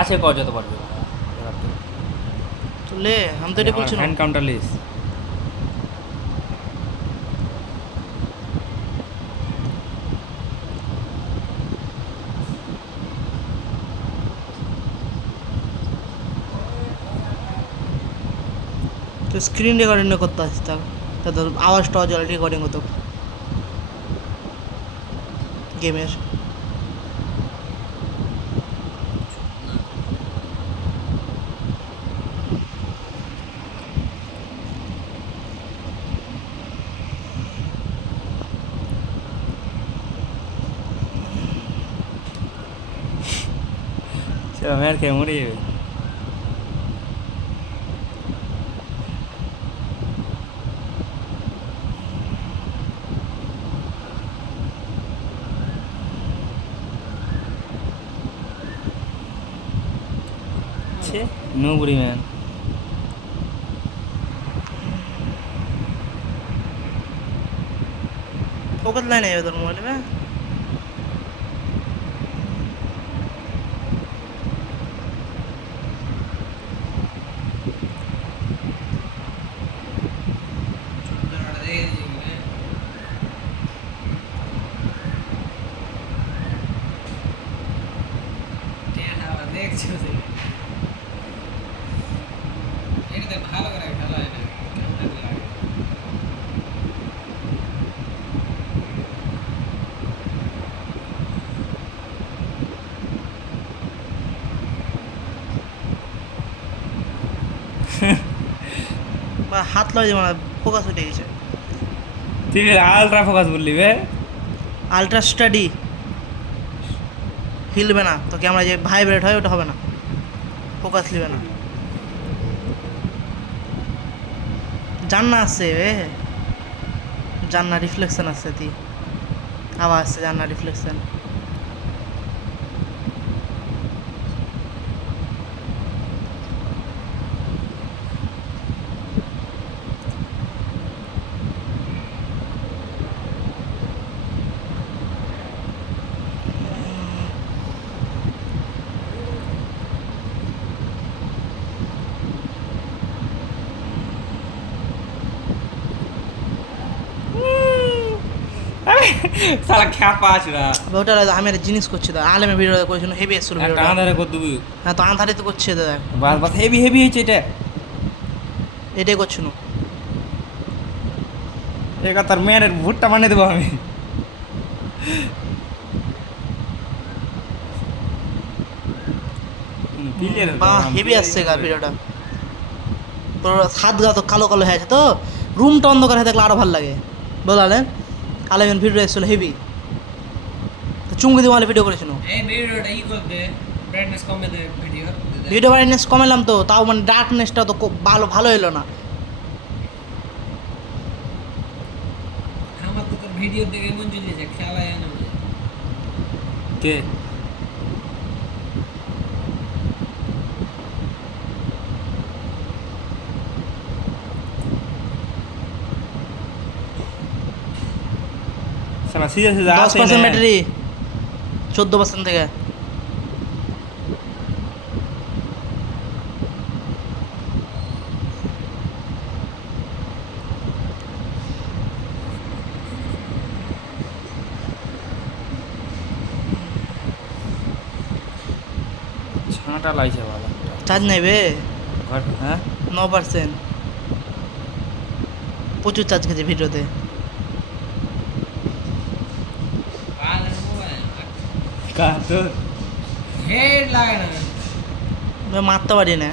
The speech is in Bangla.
আছে কর যত পারবে তো লে আমি তো এটা বলছি না হ্যান্ড কাউন্টার লিস তো স্ক্রিন রেকর্ডিং করতে আসছে তাদের আওয়াজটা জল রেকর্ডিং হতো গেমের চলো মেয়ের খেয়ে মরে যাবে নো বুড়ি ম্যান ফোকাস লাইন আইবে তোর মোবাইলে না ভালো করে খেলা হয় না বা হাত লয় মানে ফোকাস উঠে গেছে তুই আলট্রা ফোকাস বললি বে আলট্রা স্টাডি হিলবে না তো ক্যামেরা যে ভাইব্রেট হয় ওটা হবে না ফোকাস নেবে না জান্না আছে জান্না রিফ্লেকশন আছে তি আওয়াজ আছে জান্না রিফ্লেকশন সালা খ্যাপা আছে না ওটা আমি একটা জিনিস করছি তো আলেমে ভিডিও করেছিল হেভি এসছিল ভিডিওটা আন্ধারে কর দিবি হ্যাঁ তো আন্ধারে তো করছে তো দেখ বাস বাস হেভি হেভি হয়েছে এটা এটাই করছিল একা তার মেয়ের ভুট্টা বানিয়ে দেবো আমি বা হেভি আসছে গা ভিডিওটা তোর হাত গা তো কালো কালো হয়ে আছে তো রুমটা অন্ধকার হয়ে থাকলে আরো ভালো লাগে বলালে আলেমের ভিডিও এসেছিল হেভি চুঙ্গি দিয়ে ভিডিও করেছিল এই ভিডিওটা ই করতে ব্রাইটনেস কমে দে ভিডিও ব্রাইটনেস কমালাম তো তাও মানে ডার্কনেসটা তো ভালো ভালো এলো না আমার তো তোর ভিডিও দেখে মন চলে যায় খেলা হয় না কে সালা সিরিয়াস 10% ব্যাটারি 14% থেকে ছাঁটা লাগছে ভালো চার্জ নেবে ঘর হ্যাঁ 9% প্রচুর চার্জ খেয়েছে ভিডিওতে ভালো মোবাইল কার তোর হেড লাগে না মারতে পারি না